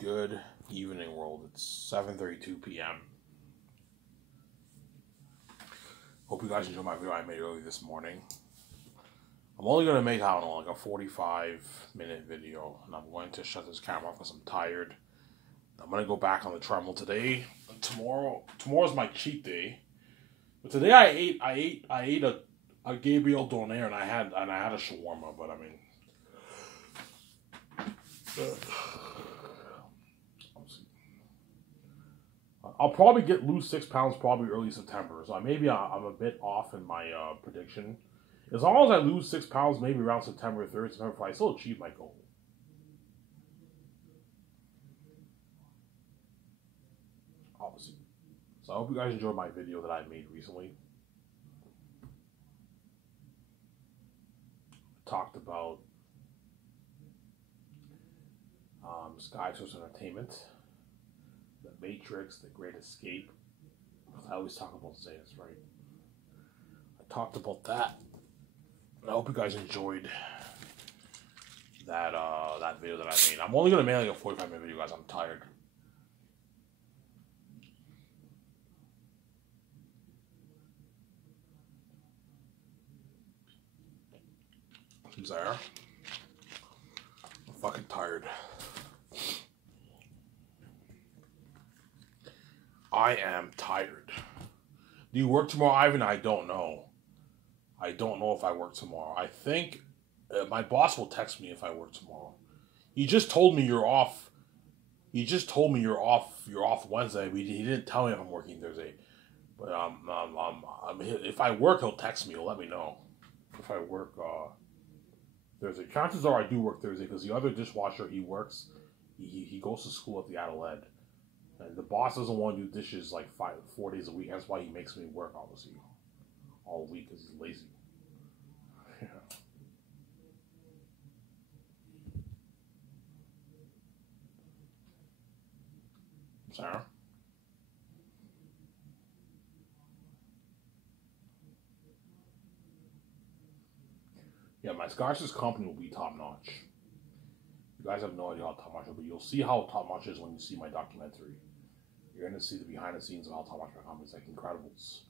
Good evening, world. It's 7:32 p.m. Hope you guys enjoyed my video I made early this morning. I'm only going to make, I don't know, like a 45-minute video. And I'm going to shut this camera off because I'm tired. I'm going to go back on the treadmill today. And tomorrow's my cheat day. But today I ate a Gabriel Donaire and I had a shawarma, but I mean... I'll probably lose 6 pounds probably early September. So maybe I'm a bit off in my prediction. As long as I lose 6 pounds maybe around September 3rd, September 4th, I still achieve my goal. Obviously. So I hope you guys enjoyed my video that I made recently. I talked about Sky Source Entertainment, The Matrix, The Great Escape. I always talk about Zayas, right? I talked about that. I hope you guys enjoyed that video that I made. I'm only gonna make like a 45-minute video, guys. I'm tired. I'm sorry. I'm fucking tired. I am tired. Do you work tomorrow, Ivan? I don't know. I don't know if I work tomorrow. I think my boss will text me if I work tomorrow. He just told me you're off. He just told me you're off. You're off Wednesday. He didn't tell me if I'm working Thursday. But if I work, he'll text me. He'll let me know if I work Thursday. Chances are I do work Thursday because the other dishwasher he works, he goes to school at the Adelaide. And the boss doesn't want to do dishes like 4 days a week. That's why he makes me work, obviously, all week because he's lazy. Yeah. Sarah? Yeah, my Scarces company will be top notch. You guys have no idea how top notch it is, but you'll see how top notch it is when you see my documentary. You're going to see the behind the scenes of how top notch my company is, like Incredibles.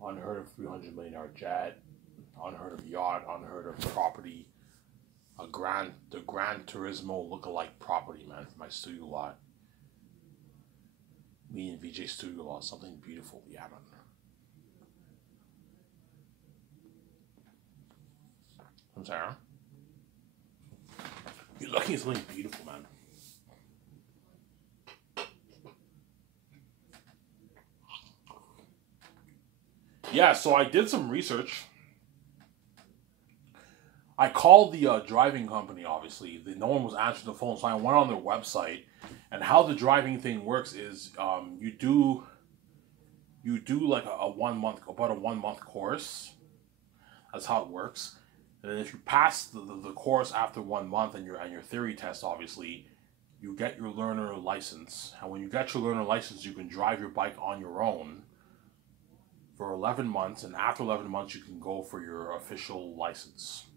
Unheard of $300 million jet, unheard of yacht, unheard of property. The Gran Turismo look-alike property, man, for my studio lot. Me and VJ studio lot, something beautiful, yeah, man. I'm sorry. You're looking at something beautiful, man. Yeah, so I did some research. I called the driving company, obviously. No one was answering the phone, so I went on their website. And how the driving thing works is you do like about a 1 month course. That's how it works. And then if you pass the course after 1 month and your theory test, obviously, you get your learner license. And when you get your learner license, you can drive your bike on your own for 11 months. And after 11 months, you can go for your official license.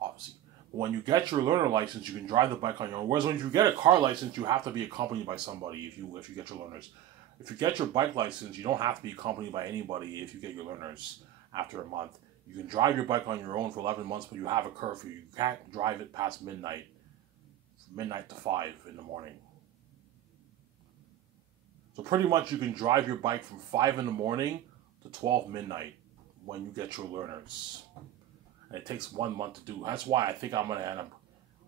Obviously. But when you get your learner license, you can drive the bike on your own. Whereas when you get a car license, you have to be accompanied by somebody if you get your learners. If you get your bike license, you don't have to be accompanied by anybody if you get your learners after a month. You can drive your bike on your own for 11 months, but you have a curfew. You can't drive it past midnight. From midnight to 5 in the morning. So pretty much you can drive your bike from 5 in the morning to 12 midnight when you get your learners. And it takes 1 month to do. That's why I think I'm going to end up...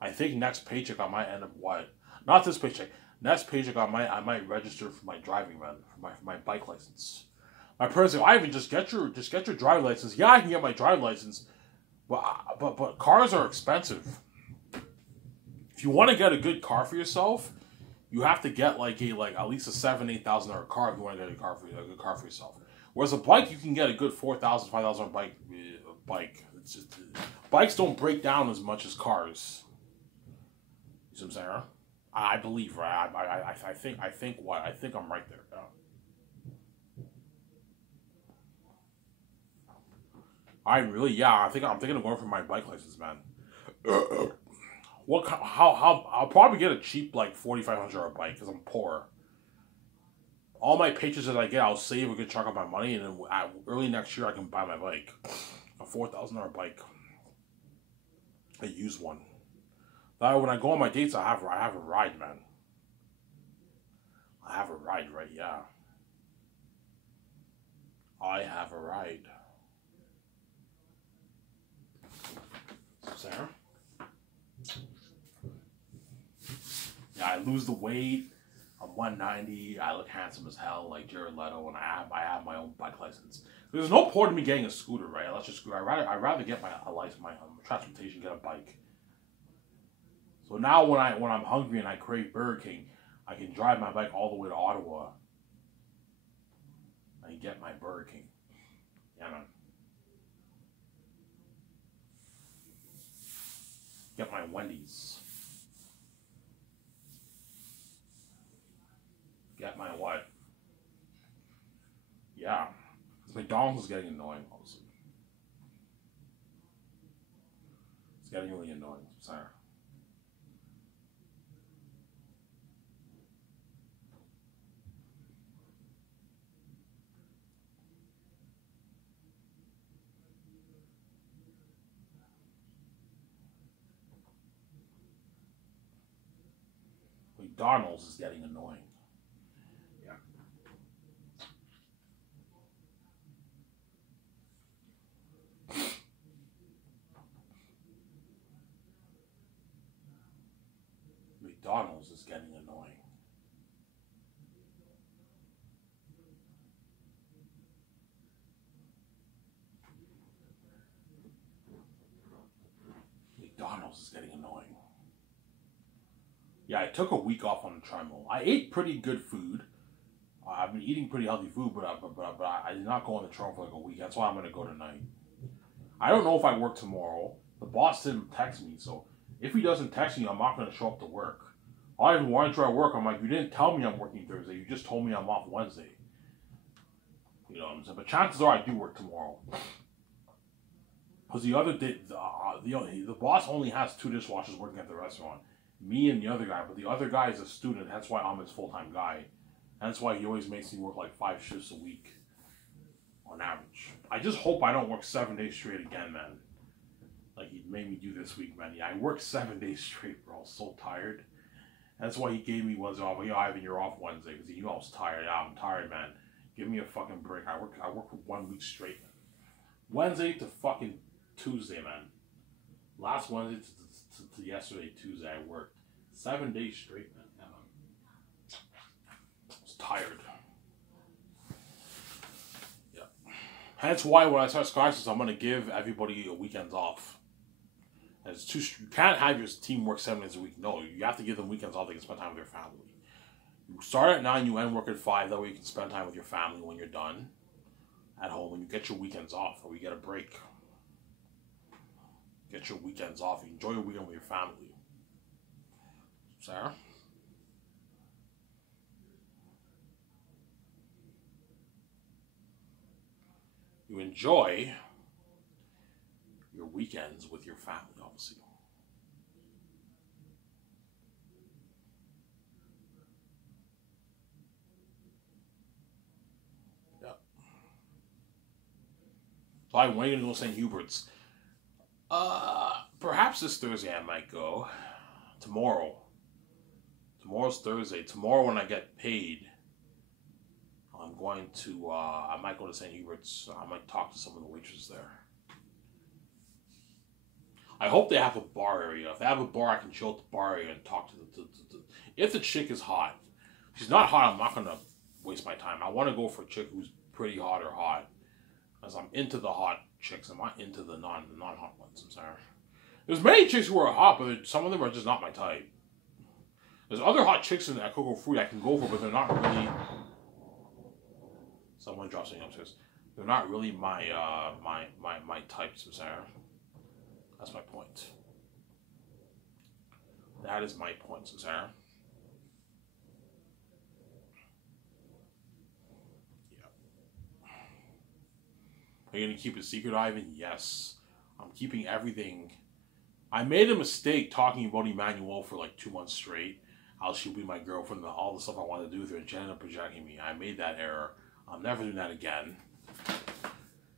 I think next paycheck I might end up what? Not this paycheck. Next paycheck I might register for my driving, man. For my bike license. My parents say, Ivan, just get your driver's license. Yeah, I can get my driver's license, but cars are expensive. If you want to get a good car for yourself, you have to get like at least a $7,000-8,000 car if you want to get a good car for yourself. Whereas a bike, you can get a good $4,000 $5,000 bike. It's just, bikes don't break down as much as cars. You see what I'm saying? I believe, right? I think I'm right there. Yeah. I think I'm thinking of going for my bike license, man. How I'll probably get a cheap like $4,500 bike because I'm poor. All my paychecks that I get, I'll save a good chunk of my money, and then early next year I can buy my bike, a $4,000 bike, a used one. That way when I go on my dates, I have a ride, man. I have a ride, right? Yeah. I have a ride. Sarah? Yeah, I lose the weight. I'm 190. I look handsome as hell, like Jared Leto, and I have my own bike license. There's no point in me getting a scooter, right? Let's just scooter. I'd rather get a license, my transportation, get a bike. So now when I'm hungry and I crave Burger King, I can drive my bike all the way to Ottawa and get my Burger King. Yeah, man. Get my Wendy's. Get my what? Yeah. McDonald's is getting annoying, obviously. It's getting really annoying. Sorry. McDonald's is getting annoying. Yeah. McDonald's is getting annoying. McDonald's is getting annoying. Yeah, I took a week off on the treadmill. I ate pretty good food. I've been eating pretty healthy food, but I did not go on the treadmill for like a week. That's why I'm going to go tonight. I don't know if I work tomorrow. The boss didn't text me, so if he doesn't text me, I'm not going to show up to work. I even wanted to try to work. I'm like, you didn't tell me I'm working Thursday. You just told me I'm off Wednesday. You know what I'm saying? But chances are I do work tomorrow. Because the other day, the boss only has 2 dishwashers working at the restaurant. Me and the other guy. But the other guy is a student. That's why I'm his full-time guy. That's why he always makes me work like 5 shifts a week. On average. I just hope I don't work 7 days straight again, man. Like he made me do this week, man. Yeah, I worked 7 days straight, bro. I was so tired. That's why he gave me Wednesday off. Yo, Ivan, you're off Wednesday. Because he knew I was tired. Yeah, I'm tired, man. Give me a fucking break. I work for 1 week straight, man. Wednesday to fucking Tuesday, man. Last Wednesday to yesterday, Tuesday, I worked 7 days straight, man. Yeah, man. I was tired. Yeah. Hence why when I start Scholastic, I'm going to give everybody a weekends off. And it's too. You can't have your team work 7 days a week. No, you have to give them weekends off. They can spend time with their family. You start at 9, you end work at 5. That way you can spend time with your family when you're done at home. When you get your weekends off, or you get a break. Get your weekends off. You enjoy your weekend with your family. Sarah? You enjoy your weekends with your family, obviously. Yeah. So I'm waiting to go to St. Hubert's. Perhaps this Thursday I might go. Tomorrow. Tomorrow's Thursday. Tomorrow when I get paid, I'm going to, I might go to St. Hubert's. I might talk to some of the waitresses there. I hope they have a bar area. If they have a bar, I can chill at the bar area and talk to the if the chick is hot. If she's not hot, I'm not going to waste my time. I want to go for a chick who's pretty hot or hot. Because I'm into the hot chicks. I'm not into the non-hot ones. I'm sorry. There's many chicks who are hot, but some of them are just not my type. There's other hot chicks at Cocoa Fruit I can go for, but they're not really... Someone dropped something upstairs. They're not really my my types, Sarah. That's my point. That is my point, Sarah. Yeah. Are you gonna keep it secret, Ivan? Yes. I'm keeping everything I made a mistake talking about Emmanuel for like 2 months straight. How she'll be my girlfriend, all the stuff I want to do with her, and she ended up rejecting me. I made that error. I'm never doing that again.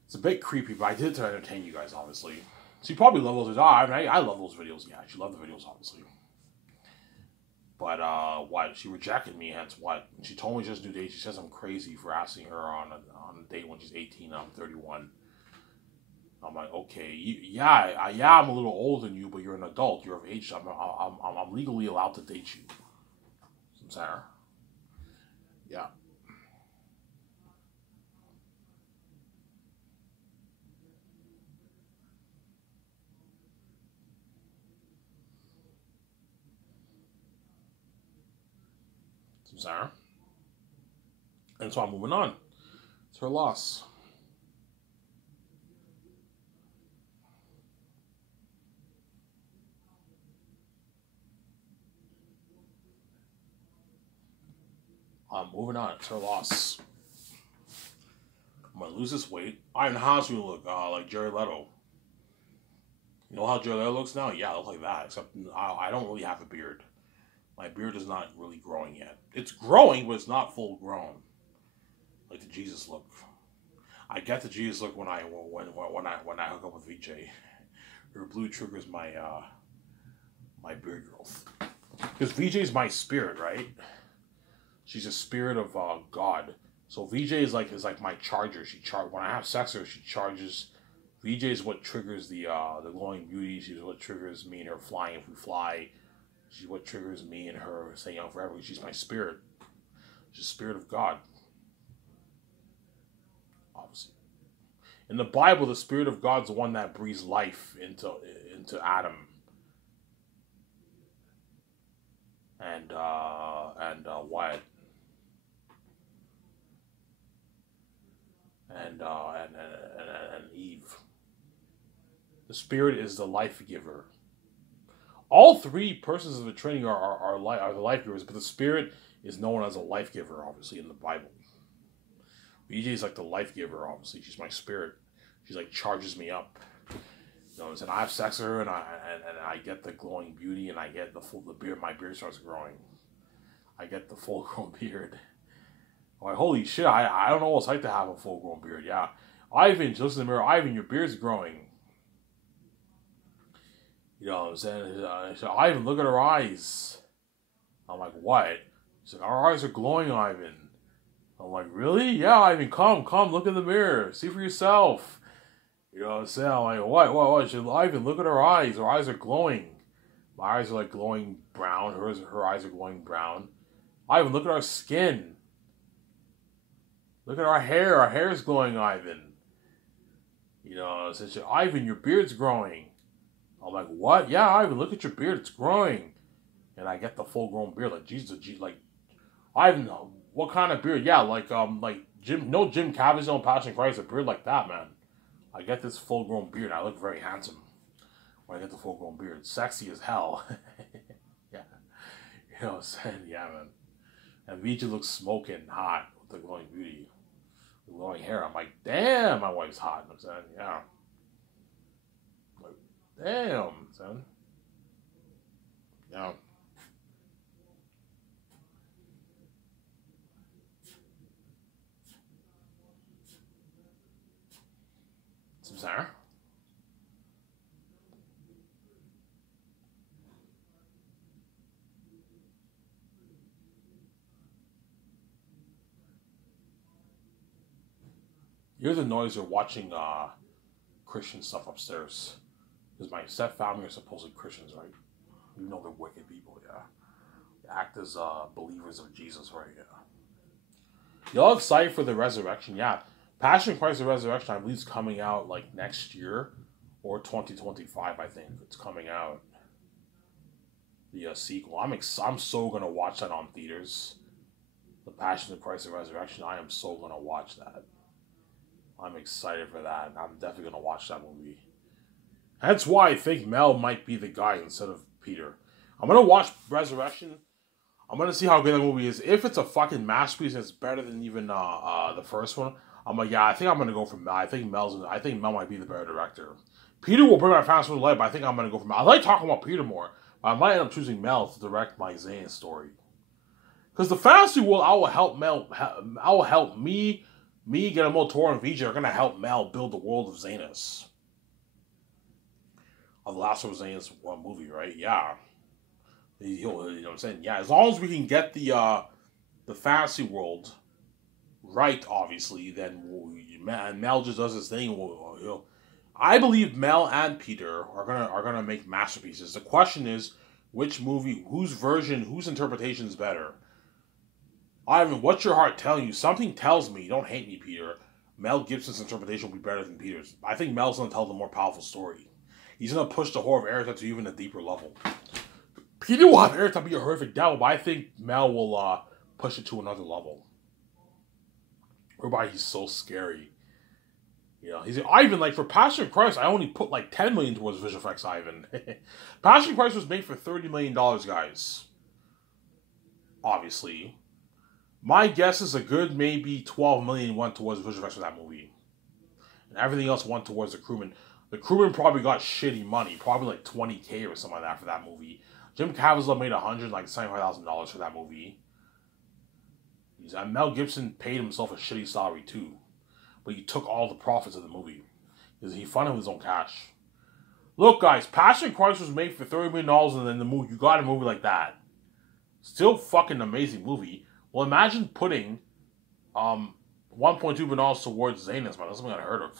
It's a bit creepy, but I did it to entertain you guys, obviously. She probably loves those. I love those videos. Yeah, she loved the videos, obviously. But what? She rejected me. Hence what? She told me just do date. She says I'm crazy for asking her on a date when she's 18 and I'm 31. I'm like, okay, yeah, I'm a little older than you, but you're an adult. You're of age. I'm legally allowed to date you. Sarah. Yeah. Sarah. And so I'm moving on. It's her loss. I'm moving on. It's her loss. I'm gonna lose this weight. I know how to look like Jared Leto. You know how Jared Leto looks now? Yeah, I look like that. Except I don't really have a beard. My beard is not really growing yet. It's growing, but it's not full grown. Like the Jesus look. I get the Jesus look when I hook up with VJ. Her blue triggers my my beard growth. Because VJ is my spirit, right? She's a spirit of God. So VJ is like my charger. When I have sex with her, she charges. VJ is what triggers the glowing beauty. She's what triggers me and her flying if we fly. She's what triggers me and her staying out forever. She's my spirit. She's the spirit of God. Obviously. In the Bible, the spirit of God's the one that breathes life into Adam. And Wyatt. And Eve. The spirit is the life giver. All three persons of the Trinity are the life givers, but the spirit is known as a life giver, obviously, in the Bible. VJ is like the life giver, obviously. She's my spirit. She's like charges me up. You know, and I have sex with her, and I get the glowing beauty, and I get the beard. My beard starts growing. I get the full grown beard. I'm like, holy shit! I don't know what it's like to have a full grown beard. Yeah, Ivan, just in the mirror. Ivan, your beard's growing. You know what I'm saying? She said, Ivan, look at her eyes. I'm like, what? He said, our eyes are glowing, Ivan. I'm like, really? Yeah, Ivan, come, look in the mirror. See for yourself. You know what I'm saying? I'm like, what? She said, Ivan, look at her eyes. Her eyes are glowing. My eyes are like glowing brown. Her eyes are glowing brown. Ivan, look at our skin. Look at our hair. Our hair is glowing, Ivan. You know, I said, Ivan, your beard's growing. I'm like, what? Yeah, Ivan, look at your beard. It's growing. And I get the full-grown beard. Like, Jesus, like, Ivan, what kind of beard? Yeah, like Jim Caviezel and Passion Christ, a beard like that, man. I get this full-grown beard. I look very handsome when I get the full-grown beard. Sexy as hell. Yeah. You know what I'm saying? Yeah, man. And Vijay looks smoking hot with the glowing beauty. The glowing hair. I'm like, damn, my wife's hot. You know what I'm saying? Yeah. Damn, son. Yeah. Some Sarah? You hear the noise of watching Christian stuff upstairs. Because my step family are supposedly Christians, right? You know they're wicked people, yeah. They act as believers of Jesus, right? Yeah. Y'all excited for the resurrection? Yeah. Passion Christ the Resurrection, I believe, is coming out like next year or 2025. I think it's coming out. The sequel. I'm so gonna watch that on theaters. The Passion of Christ the Resurrection. I am so gonna watch that. I'm excited for that. I'm definitely gonna watch that movie. That's why I think Mel might be the guy instead of Peter. I'm gonna watch Resurrection. I'm gonna see how good that movie is. If it's a fucking masterpiece and it's better than even the first one, I'm like, yeah, I think I'm gonna go for Mel. I think Mel might be the better director Peter will bring my fast to life, but I think I'm going to go for Mel. I like talking about Peter more, but I might end up choosing Mel to direct my Xehanort story. Because the fantasy world, I will help Mel. I will help me, Guillermo Toro, and VJ are going to help Mel build the world of Xehanort. Of the Last of Xehanort one movie, right? Yeah. You know what I'm saying? Yeah, as long as we can get the fantasy world right, obviously, then Mel just does his thing. I believe Mel and Peter are gonna make masterpieces. The question is, which movie, whose version, whose interpretation is better? Ivan, what's your heart telling you? Something tells me, don't hate me, Peter, Mel Gibson's interpretation will be better than Peter's. I think Mel's gonna tell the more powerful story. He's gonna push the horror of Eritrea to even a deeper level. Peter will have Eritrea be a horrific devil, but I think Mel will push it to another level. Whereby he's so scary. You know, he's Ivan, like for Passion of Christ, I only put like $10 million towards visual effects, Ivan. Passion of Christ was made for $30 million, guys. Obviously. My guess is a good maybe $12 million went towards visual effects for that movie. And everything else went towards the crewman. The crewman probably got shitty money, probably like $20K or something like that for that movie. Jim Caviezel made $175,000 for that movie. And Mel Gibson paid himself a shitty salary too. But he took all the profits of the movie. Because he funded his own cash. Look, guys, Passion of Christ was made for $30 million, and then the movie, you got a movie like that. Still fucking amazing movie. Well, imagine putting $1.2 billion towards Xehanort, man. That's something I've heard of.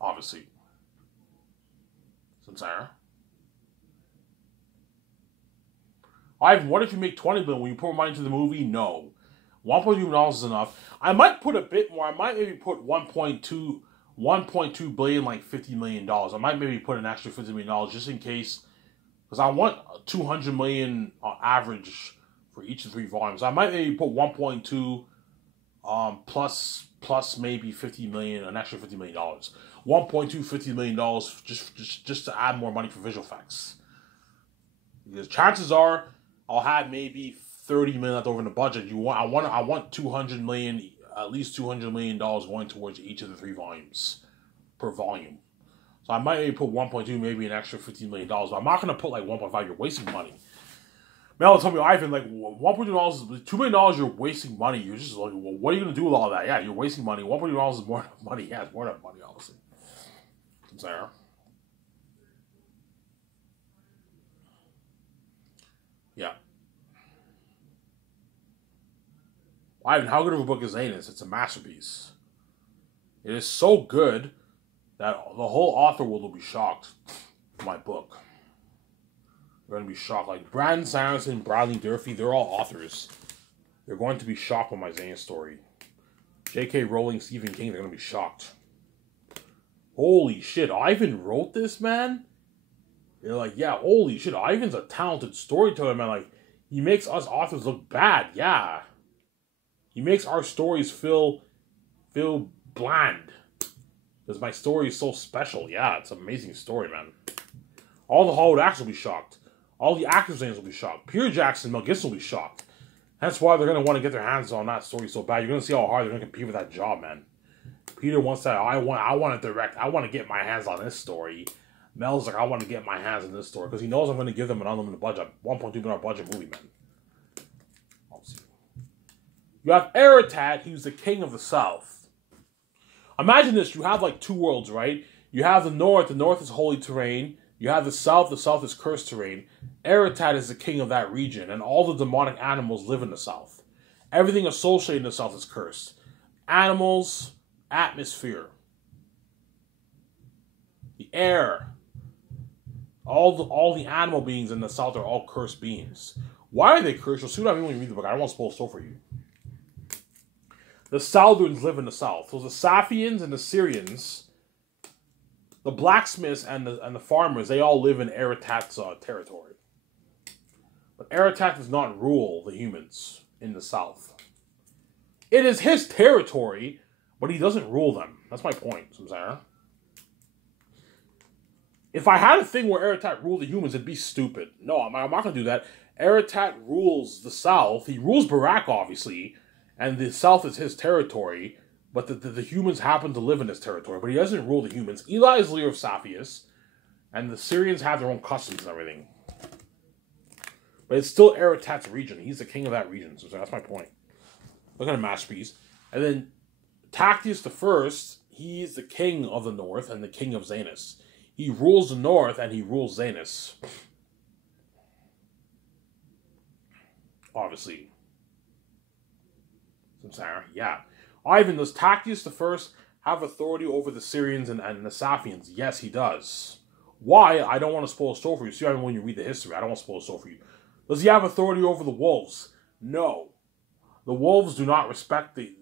Obviously. Samsara. Ivan, what if you make $20 billion? Will you put more money into the movie? No. $1.2 billion is enough. I might put a bit more. I might maybe put $1.2 billion, like $50 million. I might maybe put an extra $50 million just in case. Because I want $200 million average for each of the 3 volumes. I might maybe put 1.2 plus maybe $50 million, an extra $50 million. 1.2, $50 million just to add more money for visual effects. Because chances are I'll have maybe $30 million left over in the budget. I want $200 million, at least $200 million going towards each of the 3 volumes per volume. So I might maybe put 1.2, maybe an extra $15 million. But I'm not gonna put like 1.5. You're wasting money. Mel told me, Ivan, like $1.2 $2 million. You're wasting money. You're just like, well, what are you gonna do with all that? Yeah, you're wasting money. $1.2 is more money. Yeah, it's more than money, obviously. Sarah. Yeah. Ivan, how good of a book is Xehanort? It's a masterpiece. It is so good that the whole author world will be shocked by my book. They're going to be shocked. Like Brandon Sanderson, Bradley Durfee, they're all authors. They're going to be shocked by my Xehanort story. J.K. Rowling, Stephen King, they're going to be shocked. Holy shit, Ivan wrote this, man? They're like, yeah, holy shit, Ivan's a talented storyteller, man. Like, he makes us authors look bad, yeah. He makes our stories feel bland. Because my story is so special. Yeah, it's an amazing story, man. All the Hollywood actors will be shocked. All the actors' names will be shocked. Peter Jackson, Mel Gibson will be shocked. That's why they're going to want to get their hands on that story so bad. You're going to see how hard they're going to compete with that job, man. Peter wants that, I want to direct, I want to get my hands on this story. Mel's like, I want to get my hands on this story. Because he knows I'm going to give them an unlimited budget. $1.2 billion budget movie, man. You have Eritrea, who's the king of the south. Imagine this, you have like 2 worlds, right? You have the north is holy terrain. You have the south is cursed terrain. Eritrea is the king of that region, and all the demonic animals live in the south. Everything associated in the south is cursed. Animals, atmosphere, the air, all the animal beings in the south are all cursed beings. Why are they cursed? You'll see what I mean when you read the book. I don't want to spoil the story for you. The Southrons live in the south. So the Saphians and the Syrians, the blacksmiths and the farmers, they all live in Eretat's territory. But Eretat does not rule the humans in the south. It is his territory, but he doesn't rule them. That's my point, Samsara. If I had a thing where Eretat ruled the humans, it'd be stupid. No, I'm not going to do that. Eretat rules the south. He rules Barak, obviously, and the south is his territory. but the humans happen to live in this territory, but he doesn't rule the humans. Eli is leader of Sapphius, and the Syrians have their own customs and everything. But it's still Eretat's region. He's the king of that region, so that's my point. Look at a masterpiece. And then Tactius I, he's the king of the north and the king of Zanus. He rules the north and he rules Zanus. Obviously. Yeah. Ivan, does Tactius I have authority over the Syrians and the Sapphians? Yes, he does. Why? I don't want to spoil a story for you. See, when you read the history, I don't want to spoil a story for you. Does he have authority over the wolves? No. The wolves do not respect the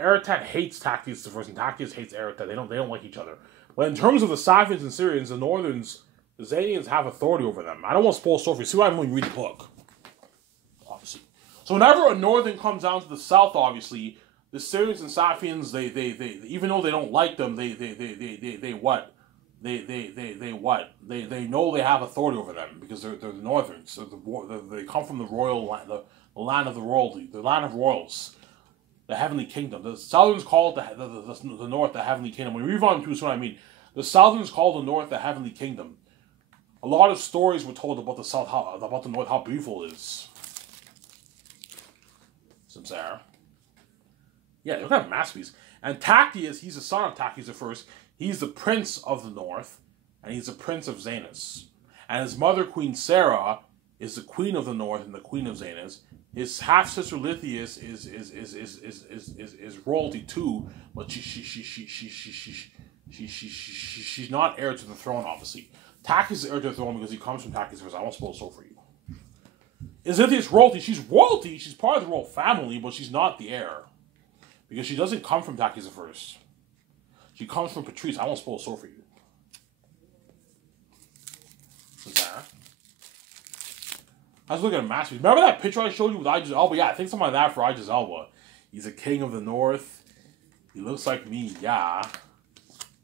Eretat hates Tactius I, and Tactius hates Eretat. They don't like each other. But in terms of the Sapphians and Syrians, the Northerns, the Zanians have authority over them. I don't want to spoil a story for you. See what I mean when you read the book. Obviously. So whenever a Northern comes down to the south, obviously, the Syrians and Sapphians, they even though they don't like them, they what? They know they have authority over them because they're the Northerns. So they come from the royal land, the land of the royalty, the land of royals, the heavenly kingdom. The Southerns call it the north the heavenly kingdom. When we read Volume 2, that's what I mean. The Southerns call the north the heavenly kingdom. A lot of stories were told about the south, about the north, how beautiful it is. Samsara. Yeah, look at that masterpiece. And Tactius, he's the son of Tactius I. He's the prince of the north, and he's the prince of Zanus. And his mother, Queen Sarah, is the queen of the north and the queen of Zanus. His half sister Lithius is royalty too, but she's not heir to the throne, obviously. Tactius is heir to the throne because he comes from Tactius I. I won't spoil so for you. Is Lithius royalty? She's royalty. She's part of the royal family, but she's not the heir because she doesn't come from Tactius I. She comes from Patrice. I won't spoil so for you. I was looking at a masterpiece. Remember that picture I showed you with Idris Elba? Yeah, I think something like that for Idris Elba. He's a king of the north. He looks like me, yeah.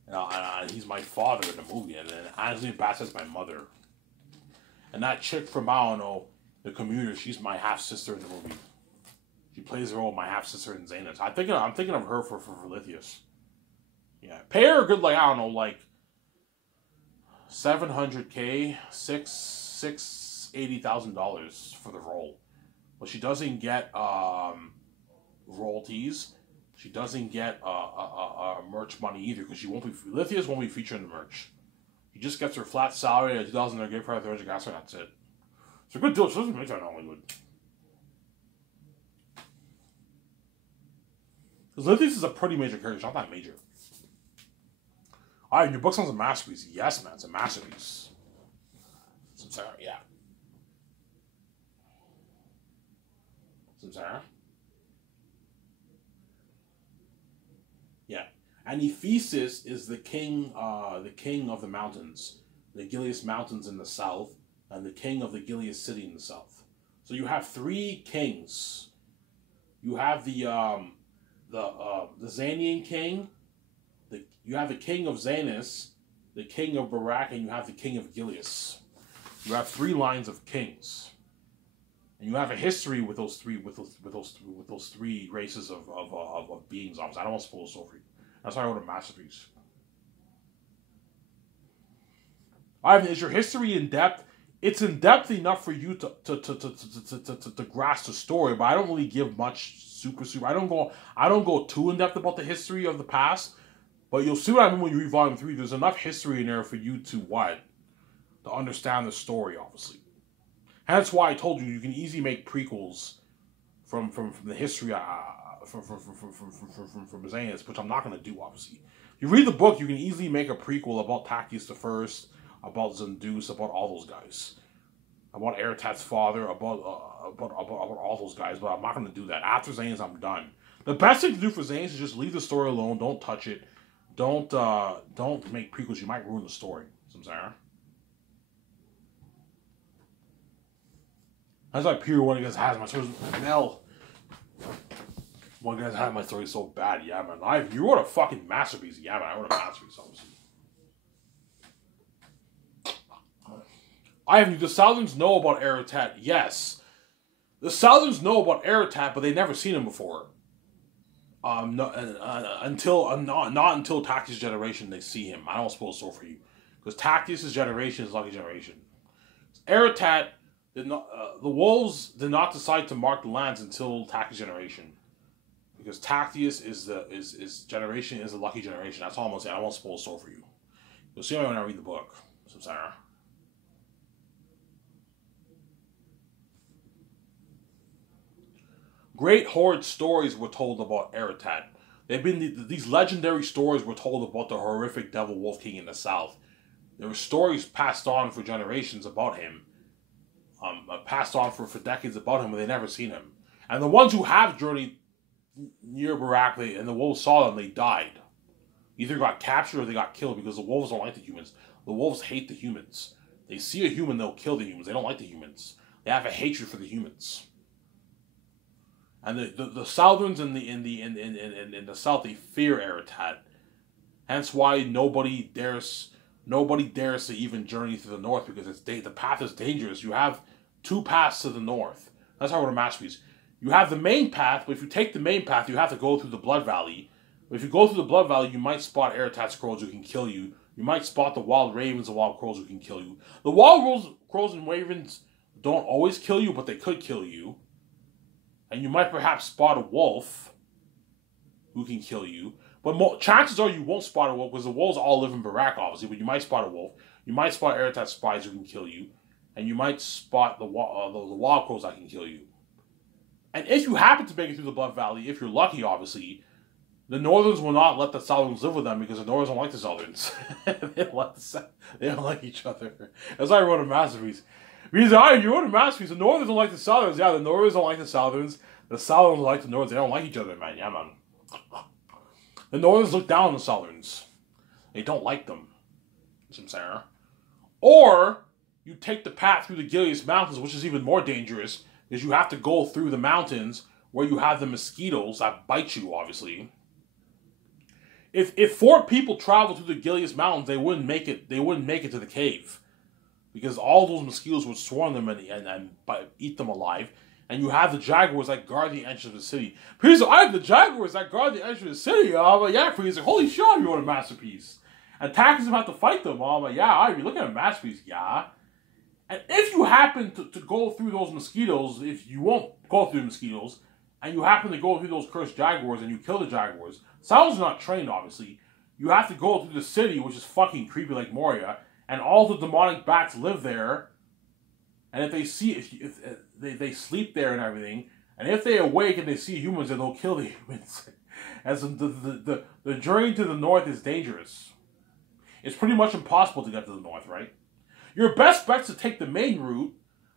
And he's my father in the movie. And then Angelina Bassett's my mother. And that chick from, I don't know, The Commuter, she's my half-sister in the movie. She plays the role of my half-sister in Zanus. I'm thinking of her for Lithius. Yeah. Pay her a good, like, I don't know, like $700K, $80,000 for the role. But she doesn't get royalties. She doesn't get merch money either because Lithius won't be featured in the merch. She just gets her flat salary at $2,000 a gift card, $300 gas, and that's it. It's a good deal. She doesn't make that in Hollywood. Because Lithius is a pretty major character. It's not that major. Alright, your book sounds a masterpiece. Yes, man, it's a masterpiece. Samsara, yeah. Samsara? Yeah. And Ephesus is the king of the mountains. The Gilead Mountains in the south, and the king of the Gilead city in the south. So you have three kings. You have the Zanian king, you have the king of Zanus, the king of Barak, and you have the king of Gilead. You have three lines of kings, and you have a history with those three races of beings. Obviously, I don't want to spoil this over you. That's why I wrote a masterpiece. Ivan, is your history in depth? It's in depth enough for you to grasp the story, but I don't really give much super. I don't go too in depth about the history of the past. But you'll see what I mean when you read Volume 3. There's enough history in there for you to what? To understand the story, obviously. And that's why I told you can easily make prequels from the history from Zanus, which I'm not going to do, obviously. If you read the book, you can easily make a prequel about Tactius I, about Zendus, about all those guys. About Eretat's father, about all those guys, but I'm not going to do that. After Zanus, I'm done. The best thing to do for Zanus is just leave the story alone, don't touch it. Don't make prequels. You might ruin the story. Samsara. That's why Peter one of you guys has my story. Mel. One of you guys had my story so bad. Yeah, man. You wrote a fucking masterpiece. Yeah, man. I wrote a masterpiece, obviously. The Southerns know about Eretat. Yes. The Southerns know about Eretat, but they've never seen him before. No, not until Tactius' generation they see him. I don't spoil so for you, because Tactius' generation is Lucky generation. Aratat did not. The wolves did not decide to mark the lands until Tactius' generation, because Tactius is generation is the Lucky generation. That's all I'm gonna say. I won't spoil so for you. You'll see when I read the book. Samsara. Great horde stories were told about Aratat. These legendary stories were told about the horrific devil wolf king in the south. There were stories passed on for generations about him, passed on for decades about him, but they never seen him. And the ones who have journeyed near Barak and the wolves saw them, they died. Either got captured or they got killed, because the wolves don't like the humans. The wolves hate the humans. They see a human, they'll kill the humans. They don't like the humans. They have a hatred for the humans. And the Southerns in the south, they fear Aratat. Hence why nobody dares to even journey to the north, because the path is dangerous. You have two paths to the north. That's how I wrote a masterpiece. You have the main path, but if you take the main path, you have to go through the Blood Valley. If you go through the Blood Valley, you might spot Aratat's crows who can kill you. You might spot the wild ravens and wild crows who can kill you. The wild crows and ravens don't always kill you, but they could kill you. And you might perhaps spot a wolf who can kill you. But chances are you won't spot a wolf, because the wolves all live in Barak, obviously. But you might spot a wolf. You might spot Aratat's spies who can kill you. And you might spot the wild crows that can kill you. And if you happen to make it through the Blood Valley, if you're lucky, obviously, the Northerns will not let the Southerns live with them, because the Northerns don't like the Southerns. they don't like each other. That's why I wrote a masterpiece. Because you wrote a masterpiece. The Northerns don't like the Southerns. Yeah, the Northerns don't like the Southerns. The Southerns like the Northerns. They don't like each other, man. Yeah, man. The Northerns look down on the Southerns. They don't like them. Samsara. Or you take the path through the Gilead Mountains, which is even more dangerous, because you have to go through the mountains where you have the mosquitoes that bite you, obviously. If 4 people traveled through the Gilead Mountains, they wouldn't make it. They wouldn't make it to the cave, because all those mosquitoes would swarm them and eat them alive. And you have the jaguars that guard the entrance of the city. Please, I have the jaguars that guard the entrance of the city. But yeah, please, like, holy shit, you want a masterpiece. And Tactius have to fight them. But yeah, you're looking at a masterpiece, yeah. And if you happen to go through those mosquitoes, if you won't go through the mosquitoes, and you happen to go through those cursed jaguars and you kill the jaguars, Saul's not trained, obviously. You have to go through the city, which is fucking creepy like Moria, and all the demonic bats live there. And if they see, if they sleep there and everything, and if they awake and they see humans, then they'll kill the humans. As the journey to the north is dangerous. It's pretty much impossible to get to the north, right? Your best bet's to take the main route,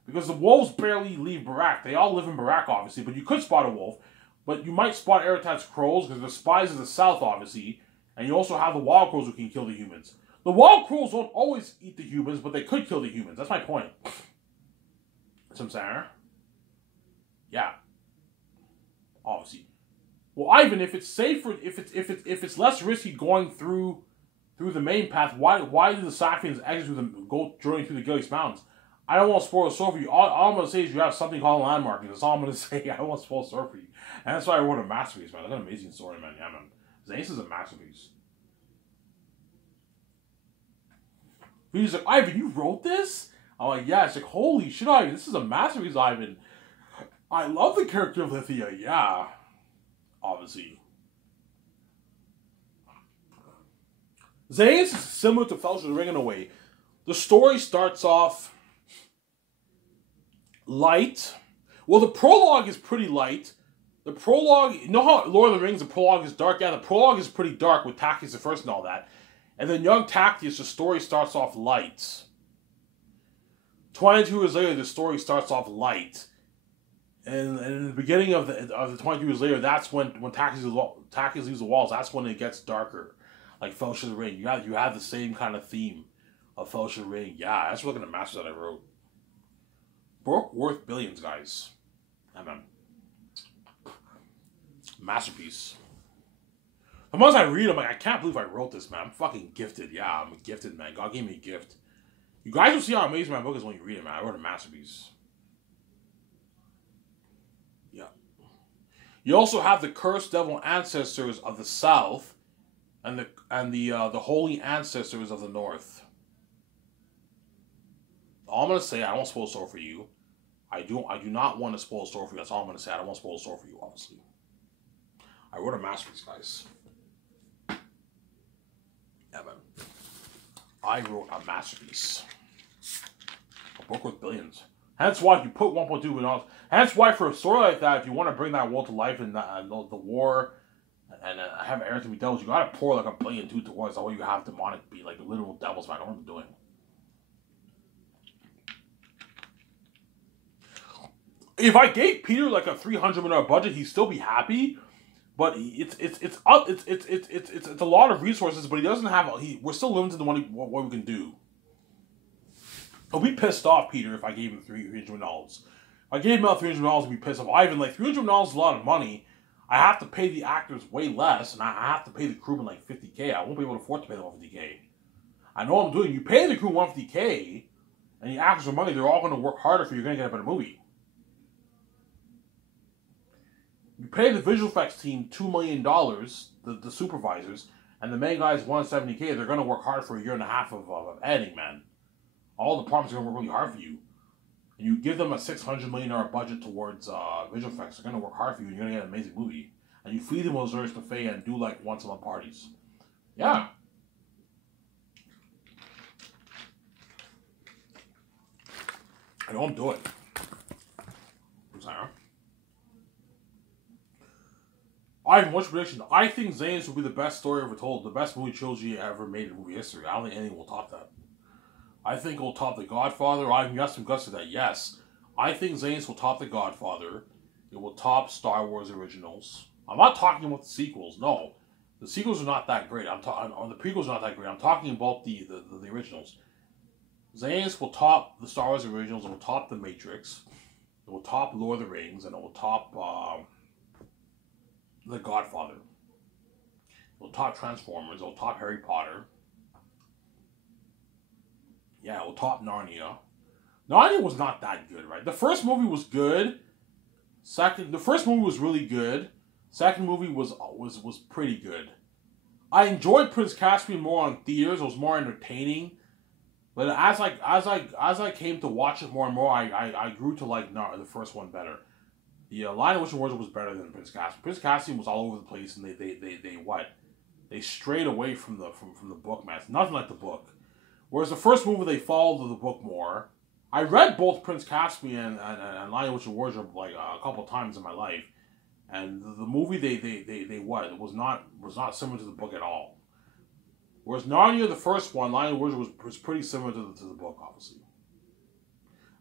because the wolves barely leave Barak. They all live in Barak, obviously, but you could spot a wolf. But you might spot Aratat's crows, because the spies in the south, obviously, and you also have the wild crows who can kill the humans. The wild crows don't always eat the humans, but they could kill the humans. That's my point. Samsara? Yeah. Obviously. Well, Ivan, if it's safer, if it's less risky going through the main path, why do the Safians exit through go journey through the Gilead Mountains? I don't want to spoil the story for you. All I'm going to say is you have something called landmarking. That's all I'm going to say. I don't want to spoil the story for you. And that's why I wrote a masterpiece, man. That's an amazing story, man. Yeah, man. Zanis is a masterpiece. He's like, Ivan, you wrote this? I'm like, yeah. It's like, holy shit, Ivan. This is a masterpiece, Ivan. I love the character of Lithia. Yeah. Obviously. Zanis is similar to Fellowship of the Ring in a way. The story starts off light. Well, the prologue is pretty light. The prologue, you know how Lord of the Rings, the prologue is dark? Yeah, the prologue is pretty dark with Tactius the First and all that. And then young Tactius, the story starts off light. 22 years later, the story starts off light. And in the beginning of the 22 years later, that's when Tactius leaves the walls, that's when it gets darker. Like Fellowship of the Ring. You have the same kind of theme of Fellowship of the Ring. Yeah, that's looking at the master that I wrote. Book worth billions, guys. Amen. Masterpiece. The ones I read, I'm like, I can't believe I wrote this, man. I'm fucking gifted. Yeah, I'm a gifted man. God gave me a gift. You guys will see how amazing my book is when you read it, man. I wrote a masterpiece. Yeah. You also have the cursed devil ancestors of the south, and the holy ancestors of the north. All I'm gonna say, I don't want to spoil the story for you. I do not want to spoil the story for you. That's all I'm gonna say. I don't want to spoil the story for you, obviously. I wrote a masterpiece, guys. Yeah, man. I wrote a masterpiece. A book worth billions. Hence why if you put 1.2 billion, hence why for a story like that, if you want to bring that world to life and the war and have everything be devils, you gotta pour like $1 billion towards. That way you have demonic be like literal devils. Man, I don't know what I'm doing. If I gave Peter like a $300 million budget, he'd still be happy. But it's a lot of resources. But he doesn't have. We're still limited to what we can do. He'll be pissed off, Peter, if I gave him $300 million. If I gave him $300, he'd be pissed off. Ivan, like $300 million is a lot of money. I have to pay the actors way less, and I have to pay the crewmen like $50K. I won't be able to afford to pay them $50K. I know what I'm doing. You pay the crew $150K, and the actors with money, they're all going to work harder for you. You're going to get a better movie. You pay the visual effects team $2 million, the supervisors, and the main guys $170K. They're going to work hard for a year and a half of editing, man. All the departments are going to work really hard for you. And you give them a $600 million budget towards visual effects. They're going to work hard for you, and you're going to get an amazing movie. And you feed them those urges to Faye and do like once a month parties. Yeah. I know I'm doing. I'm sorry. Ivan, what's your prediction? I think Zane's will be the best story ever told, the best movie trilogy ever made in movie history. I don't think anything will top that. I think it will top The Godfather. Ivan, you got some guts to that. Yes. I think Zane's will top The Godfather. It will top Star Wars originals. I'm not talking about the sequels. No. The sequels are not that great. I'm talking on the prequels are not that great. I'm talking about the originals. Zane's will top the Star Wars originals. It will top The Matrix. It will top Lord of the Rings. And it will top The Godfather. It will top Transformers. It will top Harry Potter. Yeah, it will top Narnia. Narnia was not that good, right? The first movie was good. The first movie was really good. Second movie was pretty good. I enjoyed Prince Caspian more on theaters. It was more entertaining. But as I came to watch it more and more, I grew to like the first one better. The Lion, Witch, and Wardrobe was better than Prince Caspian. Prince Caspian was all over the place, and they strayed away from the book, man. It's nothing like the book. Whereas the first movie, they followed the book more. I read both Prince Caspian and Lion, Witch, and Wardrobe like a couple times in my life, and the movie it was not similar to the book at all. Whereas Narnia, the first one, Lion, Witch was pretty similar to the book, obviously.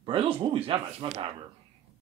But in those movies, yeah, man, Schmeckhammer.